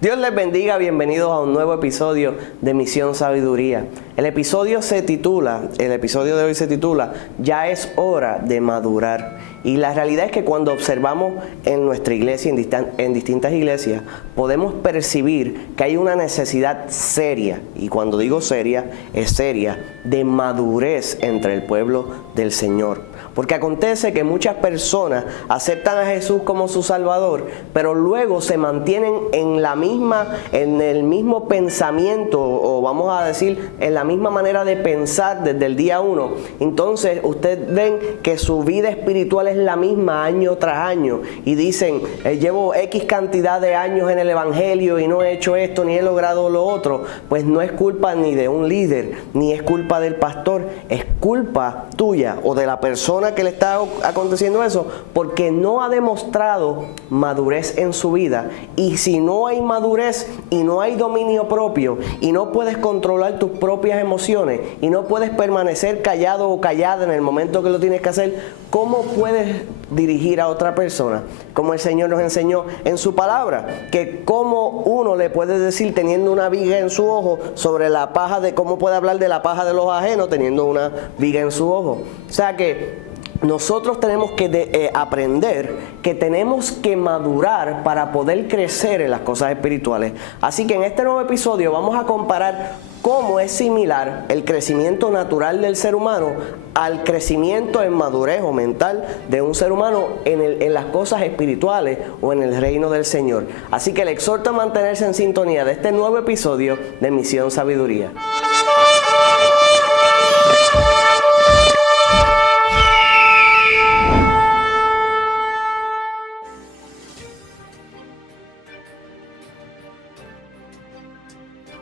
Dios les bendiga, bienvenidos a un nuevo episodio de Misión Sabiduría. El episodio de hoy se titula Ya es hora de madurar. Y la realidad es que cuando observamos en nuestra iglesia, en distintas iglesias, podemos percibir que hay una necesidad seria, y cuando digo seria, es seria, de madurez entre el pueblo del Señor. Porque acontece que muchas personas aceptan a Jesús como su Salvador, pero luego se mantienen en el mismo pensamiento, o vamos a decir, en la misma manera de pensar desde el día 1. Entonces, ustedes ven que su vida espiritual es la misma año tras año, y dicen, llevo X cantidad de años en el Evangelio y no he hecho esto, ni he logrado lo otro. Pues no es culpa ni de un líder, ni es culpa del pastor, es culpa tuya o de la persona que le está aconteciendo eso, porque no ha demostrado madurez en su vida. Y si no hay madurez y no hay dominio propio y no puedes controlar tus propias emociones y no puedes permanecer callado o callada en el momento que lo tienes que hacer, ¿cómo puedes dirigir a otra persona? Como el Señor nos enseñó en su palabra, que cómo uno le puede decir teniendo una viga en su ojo sobre la paja de cómo puede hablar de la paja de los ajenos teniendo una viga en su ojo. O sea que nosotros tenemos que aprender que tenemos que madurar para poder crecer en las cosas espirituales. Así que en este nuevo episodio vamos a comparar cómo es similar el crecimiento natural del ser humano al crecimiento en madurez o mental de un ser humano en las cosas espirituales o en el reino del Señor. Así que le exhorto a mantenerse en sintonía de este nuevo episodio de Misión Sabiduría.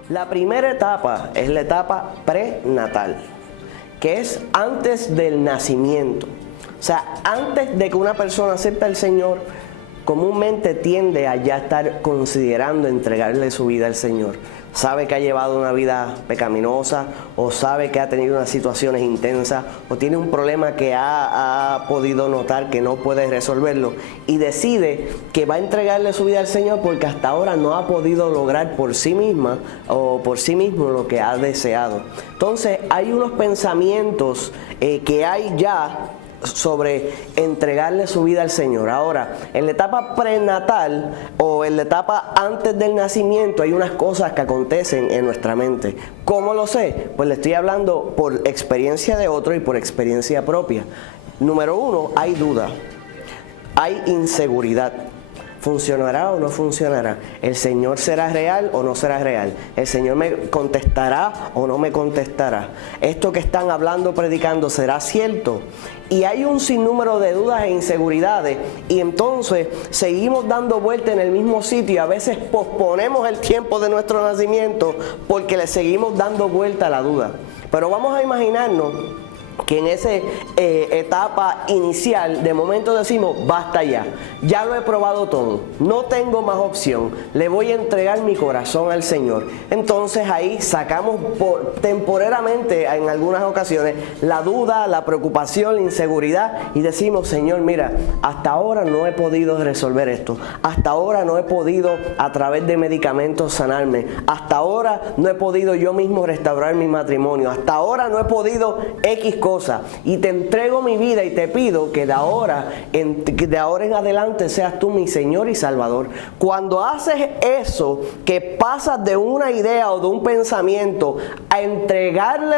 La primera etapa es la etapa prenatal, que es antes del nacimiento. O sea, antes de que una persona acepte al Señor, comúnmente tiende a ya estar considerando entregarle su vida al Señor. Sabe que ha llevado una vida pecaminosa, o sabe que ha tenido unas situaciones intensas, o tiene un problema que ha podido notar que no puede resolverlo, y decide que va a entregarle su vida al Señor porque hasta ahora no ha podido lograr por sí misma o por sí mismo lo que ha deseado. Entonces hay unos pensamientos que hay ya sobre entregarle su vida al Señor. Ahora, en la etapa prenatal o en la etapa antes del nacimiento hay unas cosas que acontecen en nuestra mente. ¿Cómo lo sé? Pues le estoy hablando por experiencia de otro y por experiencia propia. Número 1, hay duda, hay inseguridad. ¿Funcionará o no funcionará? ¿El Señor será real o no será real? ¿El Señor me contestará o no me contestará? ¿Esto que están hablando, predicando, será cierto? Y hay un sinnúmero de dudas e inseguridades, y entonces seguimos dando vuelta en el mismo sitio y a veces posponemos el tiempo de nuestro nacimiento porque le seguimos dando vuelta a la duda. Pero vamos a imaginarnos que en esa etapa inicial, de momento decimos, basta ya lo he probado todo, no tengo más opción, le voy a entregar mi corazón al Señor. Entonces ahí sacamos temporariamente, en algunas ocasiones, la duda, la preocupación, la inseguridad, y decimos, Señor, mira, hasta ahora no he podido resolver esto, hasta ahora no he podido a través de medicamentos sanarme, hasta ahora no he podido yo mismo restaurar mi matrimonio, hasta ahora no he podido X cosa, y te entrego mi vida y te pido que de ahora en adelante seas tú mi Señor y Salvador. Cuando haces eso, que pasas de una idea o de un pensamiento a entregarle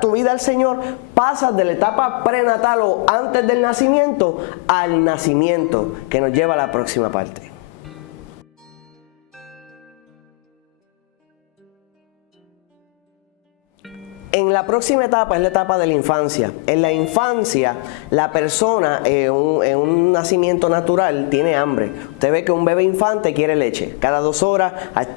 tu vida al Señor, pasas de la etapa prenatal o antes del nacimiento al nacimiento, que nos lleva a la próxima parte. En la próxima etapa es la etapa de la infancia. En la infancia, la persona en un nacimiento natural tiene hambre. Usted ve que un bebé infante quiere leche. Cada 2 horas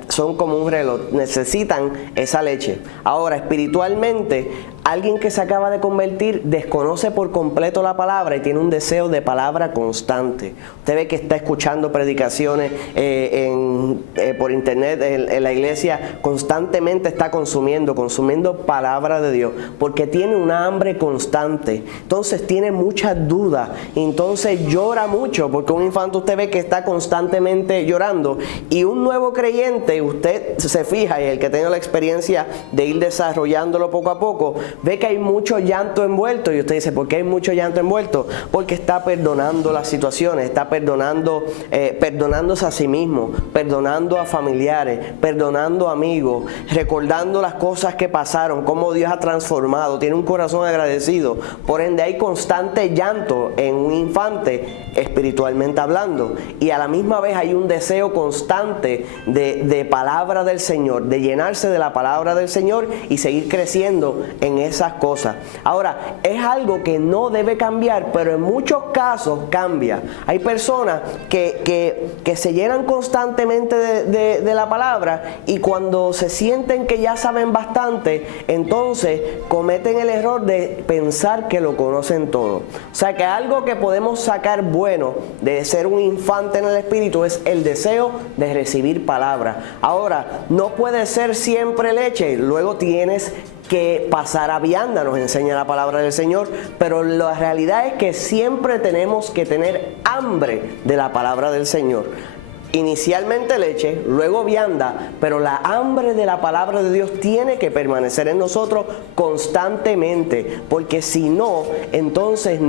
son como un reloj. Necesitan esa leche. Ahora, espiritualmente, alguien que se acaba de convertir desconoce por completo la palabra y tiene un deseo de palabra constante. Usted ve que está escuchando predicaciones por internet, en la iglesia, constantemente está consumiendo palabra de Dios, porque tiene una hambre constante. Entonces tiene muchas dudas, entonces llora mucho, porque un infante usted ve que está constantemente llorando. Y un nuevo creyente, usted se fija, y el que tiene la experiencia de ir desarrollándolo poco a poco, ve que hay mucho llanto envuelto. Y usted dice, ¿por qué hay mucho llanto envuelto? Porque está perdonando las situaciones, está perdonándose a sí mismo, perdonando a familiares, perdonando a amigos, recordando las cosas que pasaron, cómo Dios ha transformado, tiene un corazón agradecido. Por ende hay constante llanto en un infante espiritualmente hablando, y a la misma vez hay un deseo constante de palabra del Señor, de llenarse de la palabra del Señor y seguir creciendo en esas cosas. Ahora, es algo que no debe cambiar, pero en muchos casos cambia. Hay personas que se llenan constantemente de la palabra, y cuando se sienten que ya saben bastante, entonces cometen el error de pensar que lo conocen todo. O sea, que algo que podemos sacar bueno de ser un infante en el Espíritu es el deseo de recibir palabra. Ahora, no puede ser siempre leche, luego tienes que pasar a vianda, nos enseña la palabra del Señor, pero la realidad es que siempre tenemos que tener hambre de la palabra del Señor. Inicialmente leche, luego vianda, pero la hambre de la palabra de Dios tiene que permanecer en nosotros constantemente, porque si no, entonces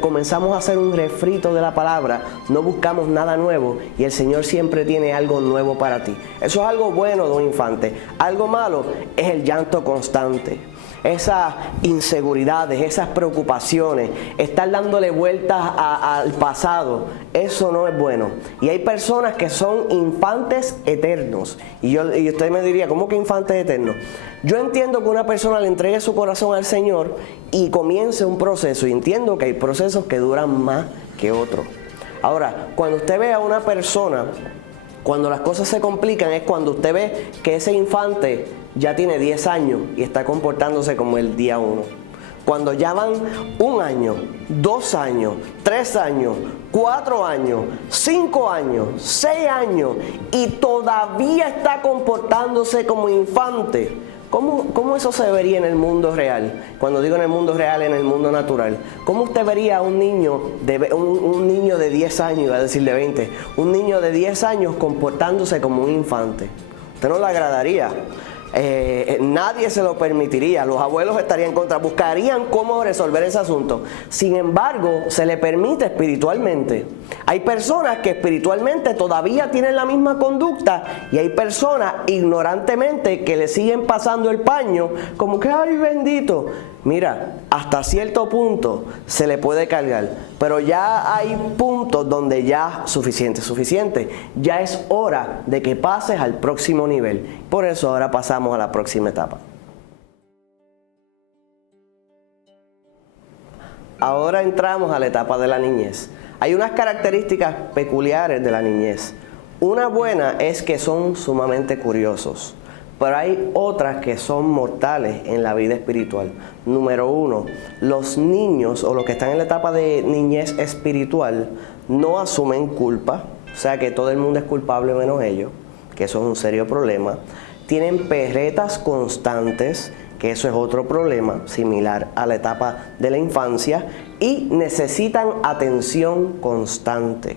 comenzamos a hacer un refrito de la palabra, no buscamos nada nuevo, y el Señor siempre tiene algo nuevo para ti. Eso es algo bueno de un infante. Algo malo es el llanto constante. Esas inseguridades, esas preocupaciones, estar dándole vueltas al pasado, eso no es bueno. Y hay personas que son infantes eternos. Y usted me diría, ¿cómo que infantes eternos? Yo entiendo que una persona le entregue su corazón al Señor y comience un proceso. Y entiendo que hay procesos que duran más que otros. Ahora, cuando usted ve a una persona, cuando las cosas se complican, es cuando usted ve que ese infante ya tiene 10 años y está comportándose como el día 1. Cuando ya van 1 año, 2 años, 3 años, 4 años, 5 años, 6 años y todavía está comportándose como infante. ¿Cómo eso se vería en el mundo real? Cuando digo en el mundo real, en el mundo natural. ¿Cómo usted vería a un niño de 10 años, iba a decir de 20, un niño de 10 años comportándose como un infante? Usted no le agradaría. Nadie se lo permitiría, los abuelos estarían en contra, buscarían cómo resolver ese asunto. Sin embargo, se le permite espiritualmente. Hay personas que espiritualmente todavía tienen la misma conducta, y hay personas ignorantemente que le siguen pasando el paño, como que ¡ay, bendito! Mira, hasta cierto punto se le puede cargar, pero ya hay puntos donde ya suficiente. Ya es hora de que pases al próximo nivel. Por eso ahora pasamos a la próxima etapa. Ahora entramos a la etapa de la niñez. Hay unas características peculiares de la niñez. Una buena es que son sumamente curiosos. Pero hay otras que son mortales en la vida espiritual. Número 1, los niños o los que están en la etapa de niñez espiritual no asumen culpa, o sea que todo el mundo es culpable menos ellos, que eso es un serio problema. Tienen perretas constantes, que eso es otro problema, similar a la etapa de la infancia, y necesitan atención constante,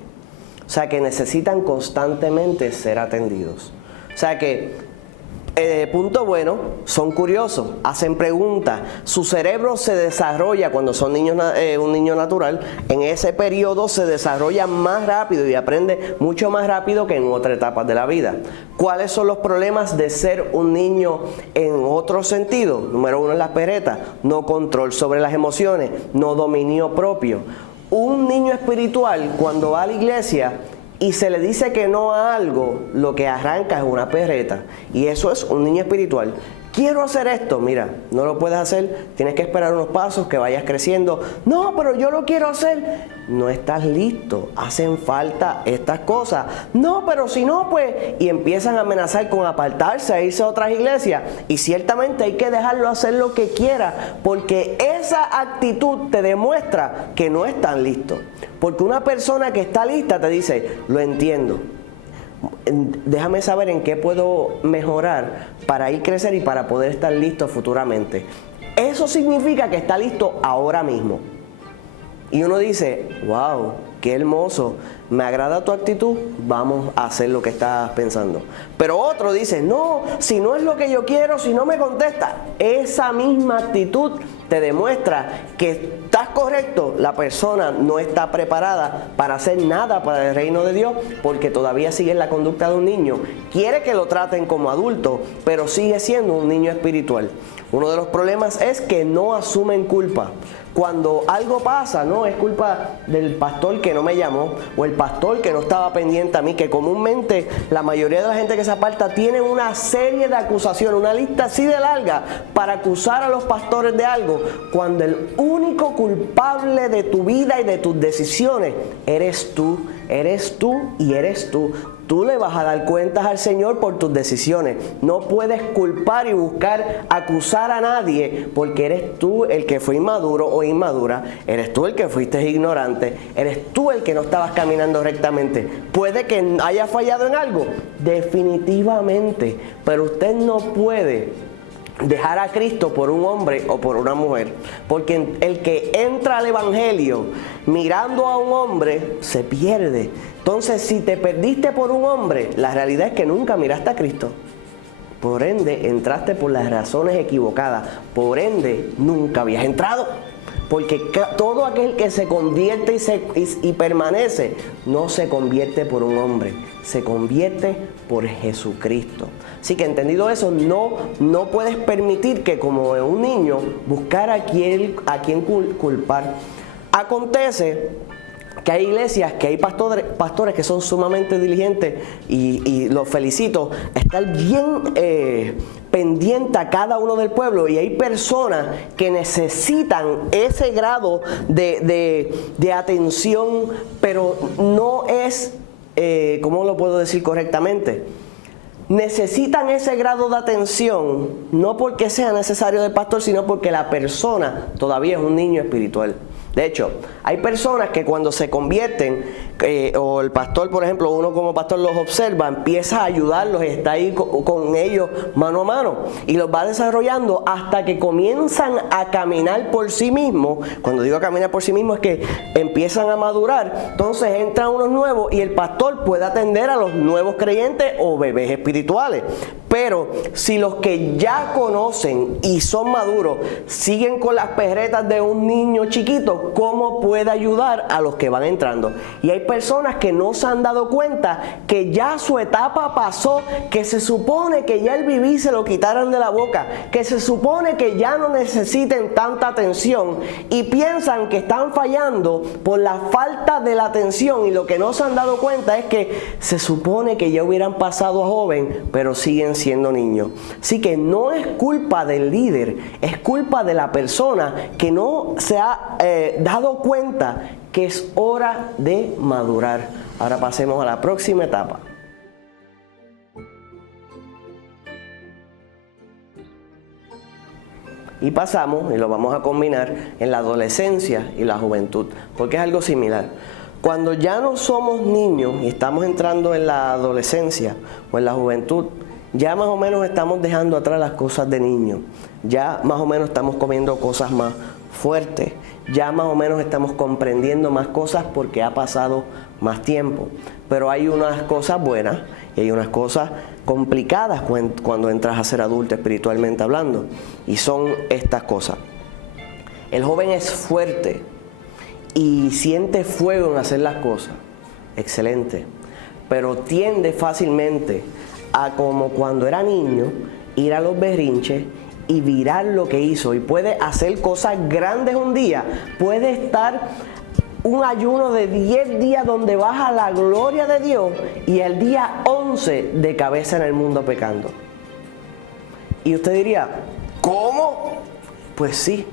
o sea que necesitan constantemente ser atendidos. O sea que punto bueno, son curiosos, hacen preguntas, su cerebro se desarrolla cuando son niños, un niño natural, en ese periodo se desarrolla más rápido y aprende mucho más rápido que en otras etapas de la vida. ¿Cuáles son los problemas de ser un niño en otro sentido? Número 1 es la pereza, no control sobre las emociones, no dominio propio. Un niño espiritual cuando va a la iglesia y se le dice que no a algo, lo que arranca es una perreta. Y eso es un niño espiritual. Quiero hacer esto, mira, no lo puedes hacer, tienes que esperar unos pasos, que vayas creciendo. No, pero yo lo quiero hacer. No estás listo, hacen falta estas cosas. No, pero si no, pues, y empiezan a amenazar con apartarse, a irse a otras iglesias. Y ciertamente hay que dejarlo hacer lo que quiera, porque esa actitud te demuestra que no están listos. Porque una persona que está lista te dice, lo entiendo, déjame saber en qué puedo mejorar para ir crecer y para poder estar listo futuramente. Eso significa que está listo ahora mismo. Y uno dice, wow, qué hermoso. me agrada tu actitud, vamos a hacer lo que estás pensando. Pero otro dice, no, si no es lo que yo quiero, si no me contesta, esa misma actitud te demuestra que estás correcto. La persona no está preparada para hacer nada para el reino de Dios porque todavía sigue en la conducta de un niño. Quiere que lo traten como adulto, pero sigue siendo un niño espiritual. Uno de los problemas es que no asumen culpa. Cuando algo pasa, no es culpa del pastor que no me llamó o el pastor que no estaba pendiente a mí, que comúnmente la mayoría de la gente que se aparta tiene una serie de acusaciones, una lista así de larga para acusar a los pastores de algo, cuando el único culpable de tu vida y de tus decisiones eres tú y eres tú. Tú le vas a dar cuentas al Señor por tus decisiones. No puedes culpar y buscar acusar a nadie porque eres tú el que fue inmaduro o inmadura. Eres tú el que fuiste ignorante. Eres tú el que no estabas caminando rectamente. Puede que haya fallado en algo. Definitivamente. Pero usted no puede dejar a Cristo por un hombre o por una mujer. Porque el que entra al Evangelio mirando a un hombre se pierde. Entonces, si te perdiste por un hombre, la realidad es que nunca miraste a Cristo. Por ende, entraste por las razones equivocadas. Por ende, nunca habías entrado. Porque todo aquel que se convierte y permanece, no se convierte por un hombre, se convierte por Jesucristo. Así que entendido eso, no puedes permitir que como un niño buscar a quien culpar. Acontece que hay iglesias, que hay pastores que son sumamente diligentes y los felicito, estar bien pendiente a cada uno del pueblo, y hay personas que necesitan ese grado de atención, pero no es, ¿cómo lo puedo decir correctamente? Necesitan ese grado de atención no porque sea necesario del pastor, sino porque la persona todavía es un niño espiritual. De hecho, hay personas que cuando se convierten, o el pastor, por ejemplo, uno como pastor los observa, empieza a ayudarlos, está ahí con ellos mano a mano y los va desarrollando hasta que comienzan a caminar por sí mismos. Cuando digo caminar por sí mismos es que empiezan a madurar. Entonces entran unos nuevos y el pastor puede atender a los nuevos creyentes o bebés espirituales. Pero si los que ya conocen y son maduros siguen con las perretas de un niño chiquito, ¿cómo puede ayudar a los que van entrando? Y hay personas que no se han dado cuenta que ya su etapa pasó, que se supone que ya el vivir se lo quitaran de la boca, que se supone que ya no necesiten tanta atención, y piensan que están fallando por la falta de la atención, y lo que no se han dado cuenta es que se supone que ya hubieran pasado a joven, pero siguen siendo niños. Así que no es culpa del líder, es culpa de la persona que no se ha dado cuenta que es hora de madurar. Ahora pasemos a la próxima etapa. Y pasamos, y lo vamos a combinar, en la adolescencia y la juventud, porque es algo similar. Cuando ya no somos niños y estamos entrando en la adolescencia o en la juventud, ya más o menos estamos dejando atrás las cosas de niño. Ya más o menos estamos comiendo cosas más fuertes. Ya más o menos estamos comprendiendo más cosas porque ha pasado más tiempo. Pero hay unas cosas buenas y hay unas cosas complicadas cuando entras a ser adulto espiritualmente hablando. Y son estas cosas. El joven es fuerte y siente fuego en hacer las cosas. Excelente. Pero tiende fácilmente a, como cuando era niño, ir a los berrinches y virar lo que hizo, y puede hacer cosas grandes un día. Puede estar un ayuno de 10 días donde baja la gloria de Dios y el día 11 de cabeza en el mundo pecando. Y usted diría, ¿cómo? Pues sí,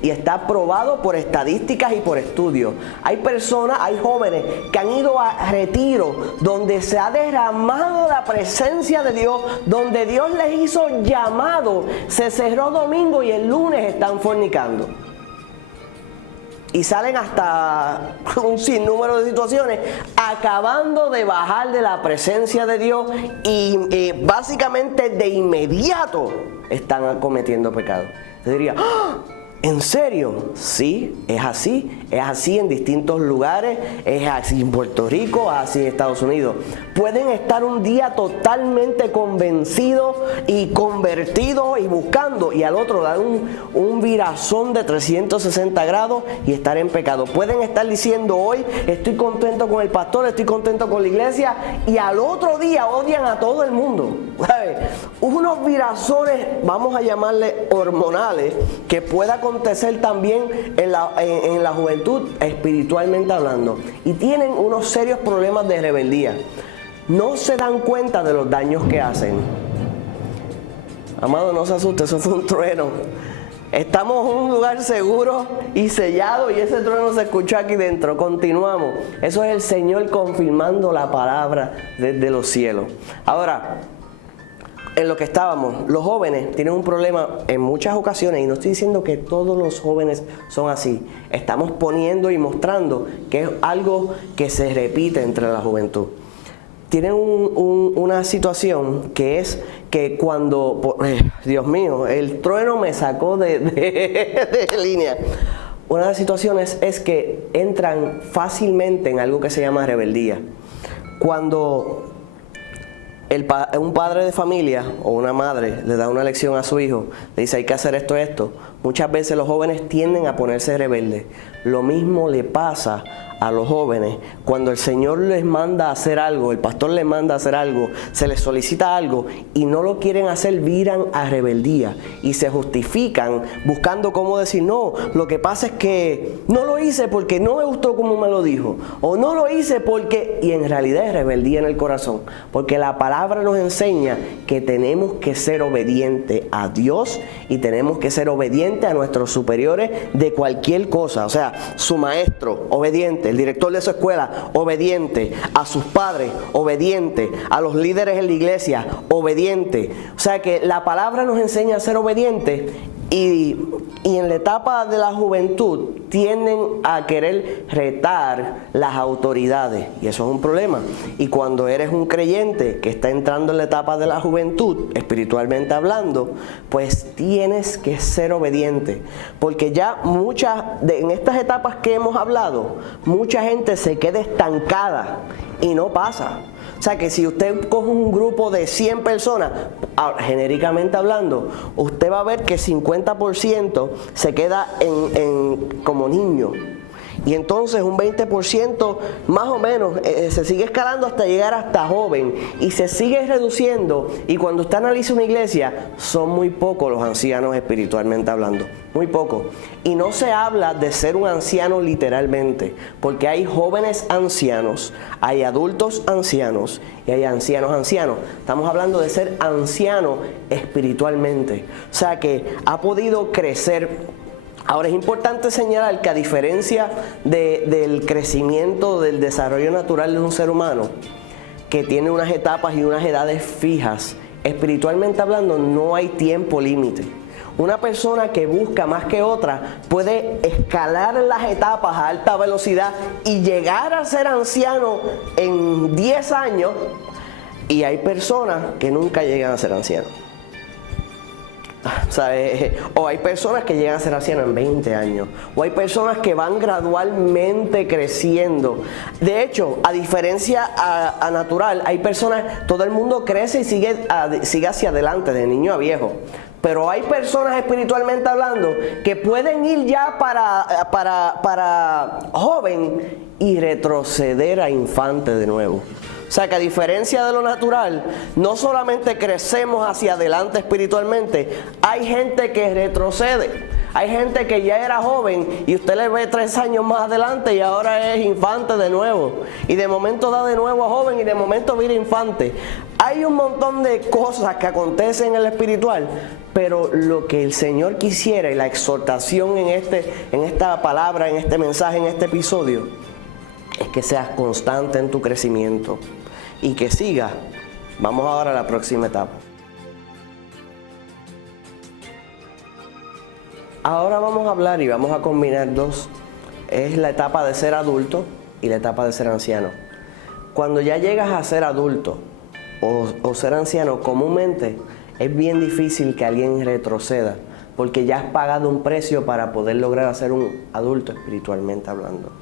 y está probado por estadísticas y por estudios. Hay personas, hay jóvenes que han ido a retiro donde se ha derramado la presencia de Dios, donde Dios les hizo llamado, se cerró domingo y el lunes están fornicando. Y salen hasta un sinnúmero de situaciones acabando de bajar de la presencia de Dios y básicamente de inmediato están cometiendo pecado. Te diría, ¡ah! ¿En serio? Sí, es así en distintos lugares, es así en Puerto Rico, es así en Estados Unidos. Pueden estar un día totalmente convencidos y convertidos y buscando, y al otro dar un virazón de 360 grados y estar en pecado. Pueden estar diciendo hoy estoy contento con el pastor, estoy contento con la iglesia, y al otro día odian a todo el mundo. ¿Sabes? Unos virazones, vamos a llamarle hormonales, que pueda acontecer también en la juventud, espiritualmente hablando, y tienen unos serios problemas de rebeldía. No se dan cuenta de los daños que hacen. Amado, no se asuste, eso fue un trueno. Estamos en un lugar seguro y sellado, y ese trueno se escuchó aquí dentro. Continuamos. Eso es el Señor confirmando la palabra desde los cielos. Ahora, en lo que estábamos, los jóvenes tienen un problema en muchas ocasiones, y no estoy diciendo que todos los jóvenes son así. Estamos poniendo y mostrando que es algo que se repite entre la juventud. Tienen una situación que es que cuando, Dios mío, el trueno me sacó de línea. Una de las situaciones es que entran fácilmente en algo que se llama rebeldía. Cuando un padre de familia o una madre le da una lección a su hijo, le dice hay que hacer esto, muchas veces los jóvenes tienden a ponerse rebeldes. Lo mismo le pasa a los jóvenes cuando el Señor les manda a hacer algo, el pastor les manda a hacer algo, se les solicita algo y no lo quieren hacer, viran a rebeldía y se justifican buscando cómo decir no, lo que pasa es que no lo hice porque no me gustó como me lo dijo, o no lo hice porque, y en realidad es rebeldía en el corazón, porque la palabra nos enseña que tenemos que ser obedientes a Dios y tenemos que ser obedientes a nuestros superiores de cualquier cosa. O sea, su maestro, obediente, el director de su escuela, obediente, a sus padres, obediente, a los líderes en la iglesia, obediente. O sea que la palabra nos enseña a ser obedientes, y en la etapa de la juventud tienden a querer retar las autoridades, y eso es un problema. Y cuando eres un creyente que está entrando en la etapa de la juventud, espiritualmente hablando, pues tienes que ser obediente, porque ya en estas etapas que hemos hablado, mucha gente se queda estancada y no pasa. O sea que si usted coge un grupo de 100 personas, genéricamente hablando, usted va a ver que 50% se queda como niño. Y entonces un 20% más o menos se sigue escalando hasta llegar hasta joven, y se sigue reduciendo. Y cuando usted analiza una iglesia, son muy pocos los ancianos espiritualmente hablando, muy pocos. Y no se habla de ser un anciano literalmente, porque hay jóvenes ancianos, hay adultos ancianos y hay ancianos ancianos. Estamos hablando de ser anciano espiritualmente, o sea que ha podido crecer. Ahora es importante señalar que a diferencia del crecimiento, del desarrollo natural de un ser humano, que tiene unas etapas y unas edades fijas, espiritualmente hablando no hay tiempo límite. Una persona que busca más que otra puede escalar las etapas a alta velocidad y llegar a ser anciano en 10 años, y hay personas que nunca llegan a ser ancianos. O hay personas que llegan a ser ancianos en 20 años, o hay personas que van gradualmente creciendo. De hecho, a diferencia a natural, hay personas, todo el mundo crece y sigue hacia adelante, de niño a viejo. Pero hay personas espiritualmente hablando que pueden ir ya para joven y retroceder a infante de nuevo. O sea que a diferencia de lo natural, no solamente crecemos hacia adelante espiritualmente, hay gente que retrocede. Hay gente que ya era joven y usted le ve 3 años más adelante y ahora es infante de nuevo. Y de momento da de nuevo a joven y de momento vira infante. Hay un montón de cosas que acontecen en el espiritual, pero lo que el Señor quisiera, y la exhortación en esta palabra, en este mensaje, en este episodio, es que seas constante en tu crecimiento y que sigas. Vamos ahora a la próxima etapa. Ahora vamos a hablar y vamos a combinar dos. Es la etapa de ser adulto y la etapa de ser anciano. Cuando ya llegas a ser adulto o ser anciano, comúnmente es bien difícil que alguien retroceda, porque ya has pagado un precio para poder lograr ser un adulto espiritualmente hablando.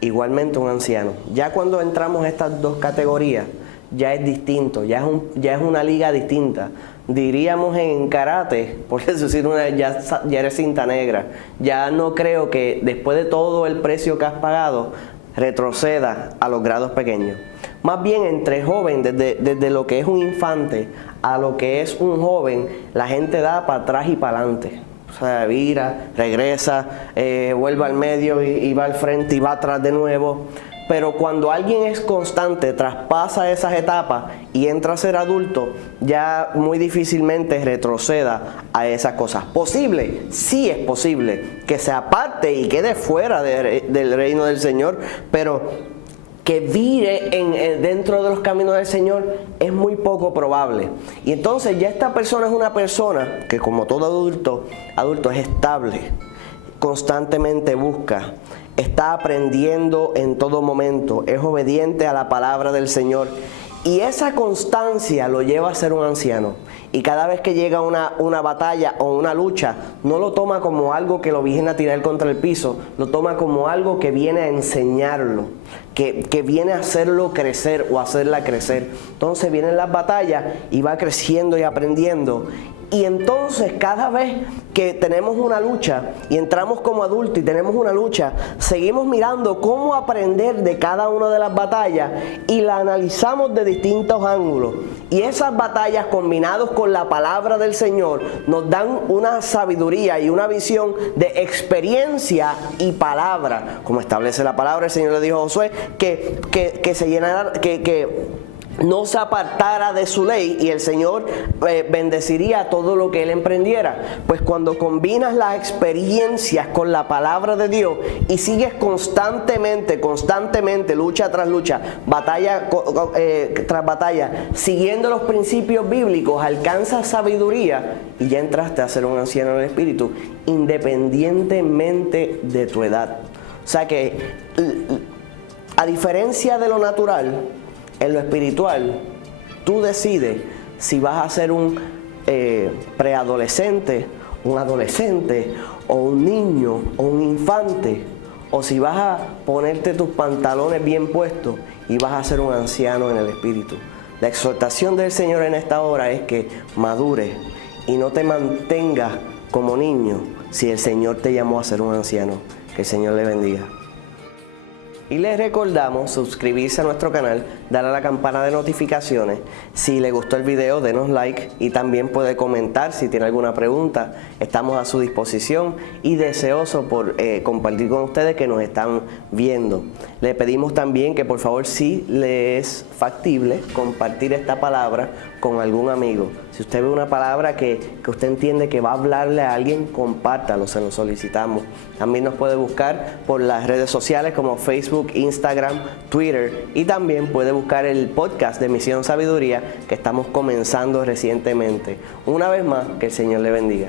Igualmente un anciano. Ya cuando entramos a estas dos categorías, ya es distinto, ya es una liga distinta. Diríamos en karate, por decir ya eres cinta negra. Ya no creo que después de todo el precio que has pagado, retroceda a los grados pequeños. Más bien entre joven, desde lo que es un infante a lo que es un joven, la gente da para atrás y para adelante. O sea, vira, regresa, vuelve al medio y va al frente y va atrás de nuevo. Pero cuando alguien es constante, traspasa esas etapas y entra a ser adulto, ya muy difícilmente retroceda a esas cosas. ¿Posible? Sí es posible que se aparte y quede fuera del reino del Señor, pero que vire dentro de los caminos del Señor es muy poco probable. Y entonces ya esta persona es una persona que, como todo adulto es estable, constantemente busca, está aprendiendo en todo momento, es obediente a la palabra del Señor. Y esa constancia lo lleva a ser un anciano. Y cada vez que llega una batalla o una lucha, no lo toma como algo que lo viene a tirar contra el piso, lo toma como algo que viene a enseñarlo, que viene a hacerlo crecer o hacerla crecer. Entonces vienen las batallas y va creciendo y aprendiendo. Y entonces cada vez que tenemos una lucha y entramos como adultos y tenemos una lucha, seguimos mirando cómo aprender de cada una de las batallas y la analizamos de distintos ángulos. Y esas batallas combinadas con la palabra del Señor nos dan una sabiduría y una visión de experiencia y palabra. Como establece la palabra, el Señor le dijo a Josué que se llenara, que no se apartara de su ley y el Señor bendeciría todo lo que él emprendiera. Pues cuando combinas las experiencias con la palabra de Dios y sigues constantemente, lucha tras lucha, batalla tras batalla, siguiendo los principios bíblicos, alcanzas sabiduría y ya entraste a ser un anciano en el espíritu, independientemente de tu edad. O sea que, a diferencia de lo natural, en lo espiritual, tú decides si vas a ser un preadolescente, un adolescente, o un niño, o un infante, o si vas a ponerte tus pantalones bien puestos y vas a ser un anciano en el espíritu. La exhortación del Señor en esta hora es que madures y no te mantengas como niño si el Señor te llamó a ser un anciano. Que el Señor le bendiga. Y les recordamos suscribirse a nuestro canal, darle a la campana de notificaciones. Si les gustó el video, denos like y también puede comentar si tiene alguna pregunta. Estamos a su disposición y deseoso por compartir con ustedes que nos están viendo. Le pedimos también que por favor, si le es factible, compartir esta palabra con algún amigo. Si usted ve una palabra que usted entiende que va a hablarle a alguien, compártalo, se lo solicitamos. También nos puede buscar por las redes sociales como Facebook, Instagram, Twitter, y también puede buscar el podcast de Misión Sabiduría que estamos comenzando recientemente. Una vez más, que el Señor le bendiga.